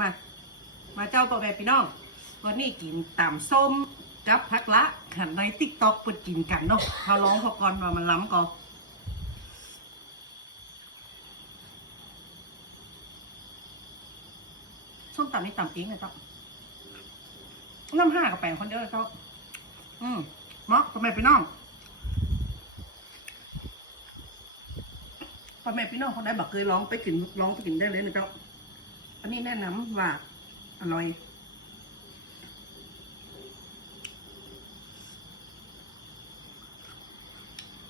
มา มาเจ้าตัวแม่พี่น้องวันนี้กินตำส้มกับพักละขันในติ๊กต็อกเปิดกินกันเนาะเขาร้องพอก่อนว่ามันล้ำก่อนส้มตำนี่ตำเองเลยเจ้าน้ำห้ากับแปงคนเดียวเลยเจ้าอืมมอกตัวแม่พี่น้องพ่อแม่พี่น้องเขาได้บอกเคยร้องไปกินร้องไปกินได้เลยนะเจ้า อันนี้แนะนำว่าอร่อย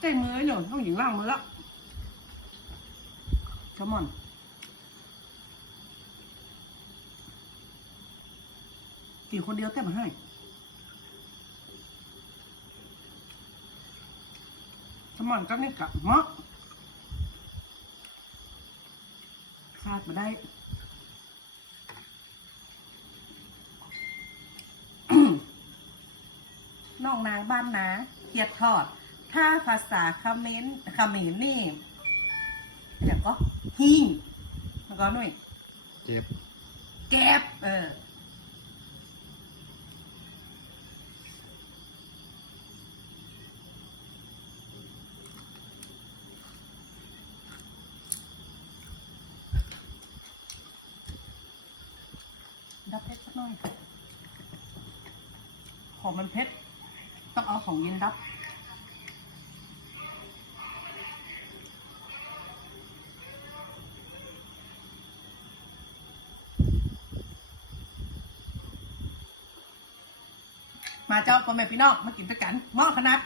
ใจมืออยู่ต้องหญิงล่างมือละขมอนกินคนเดียวแต่มาให้ขมอนก็นี่กะมะขาดมาได้ น้องนางบ้านนาเกียดทอด ถ้าภาษาคอมเขมนต์คอมเขมนต์นี่อย่างก็หิ้งแล้วก็หน่อยเจ็บแก็บเออดับเพชรสักหน่อยของมันเพชร ต้องเอาของเย็นดับมาเจ้าพ่อแม่พี่น้องมากินด้วยกันหม้อขนาด